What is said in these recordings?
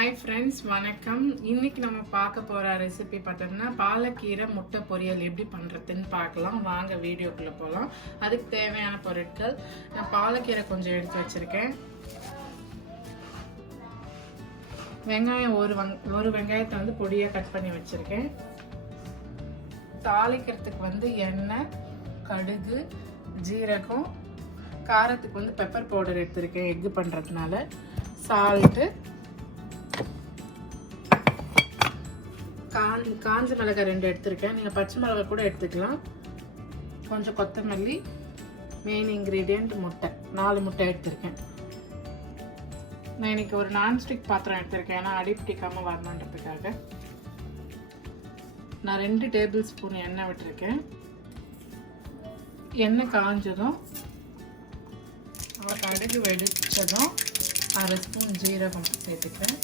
Hi friends, வணக்கம். இன்னைக்கு நம்ம பார்க்க போகிற ரெசிபி பார்த்தோம்னா பாலக்கீரை முட்டை பொரியல் எப்படி பண்ணுறதுன்னு பார்க்கலாம். வாங்க வீடியோக்குள்ளே போகலாம். அதுக்கு தேவையான பொருட்கள், நான் பாலக்கீரை கொஞ்சம் எடுத்து வச்சுருக்கேன். வெங்காயம் ஒரு வெங்காயத்தை வந்து பொடியாக கட் பண்ணி வச்சுருக்கேன். தாளிக்கிறதுக்கு எண்ணெய், கடுகு, ஜீரகம், காரத்துக்கு பெப்பர் பவுடர் எடுத்திருக்கேன் எக்கு பண்ணுறதுனால, சால்ட்டு, காஞ்ச மிளகாய் 2 எடுத்திருக்கேன். நீங்கள் பச்சை மிளகாய் கூட எடுத்துக்கலாம். கொஞ்சம் கொத்தமல்லி, மெயின் இன்க்ரீடியண்ட் முட்டை, 4 முட்டை எடுத்திருக்கேன். நான் இன்னைக்கு ஒரு நான்ஸ்டிக் பாத்திரம் எடுத்திருக்கேன், ஏன்னா அடி பிடிக்காமல் வரணுன்றதுக்காக. நான் 2 டேபிள் ஸ்பூன் எண்ணெய் விட்டுருக்கேன். எண்ணெய் காஞ்சதும் கடுகு வெடிச்சதும் 1/2 ஸ்பூன் ஜீரகம் சேர்த்துக்கிறேன்.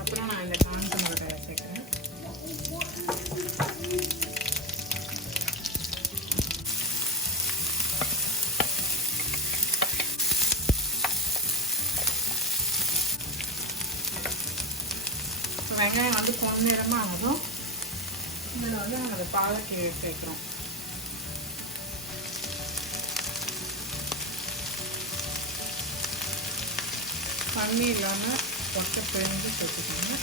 அப்புறம் நான் இந்த காஞ்ச மிளகாயை சேர்க்குறேன். வெங்காயம் பொன்னிறமாக ஆனதும் இதில் நாங்கள் பாலக்கீரை சேர்க்குறோம். தண்ணி இல்லாமல் கொட்டை பிழிஞ்சு சேர்த்துக்கோங்க.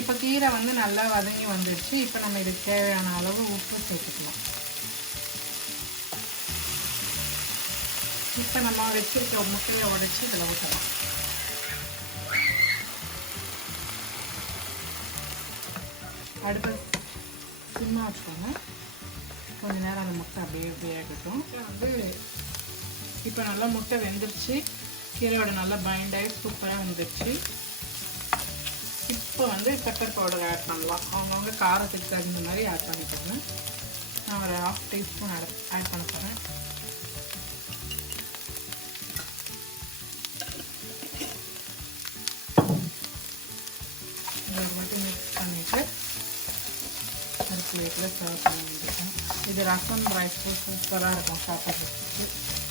இப்போ கீரை நல்லா வதங்கி வந்துடுச்சு. இப்போ நம்ம இதுக்கு தேவையான அளவு உப்பு சேர்த்துக்கலாம். இப்போ நம்ம வச்சிருக்க முட்டையை உடைச்சி இதில் ஊற்றலாம். அடுப்பு சிம்மா வச்சுக்கோங்க. கொஞ்ச நேரம் அந்த முட்டை அப்படியே ஆகட்டும். இப்போ நல்லா முட்டை வெந்துருச்சு. கீரையோட நல்லா பைண்டாகி சூப்பராக வந்துடுச்சு. இப்போ பெப்பர் பவுடர் ஆட் பண்ணலாம். அவங்கவுங்க காரத்துக்கு தகுந்த மாதிரி ஆட் பண்ணிக்கோங்க. நான் ஒரு 1/2 டீஸ்பூன் ஆட் பண்ண போகிறேன். இதை மட்டும் மிக்ஸ் பண்ணிவிட்டு ஒரு பிளேட்டில் சர்வ் பண்ணியிருக்கேன். இது ரசம் ரைஸ் சூப்பராக இருக்கும் சாப்பிட்றதுக்கு.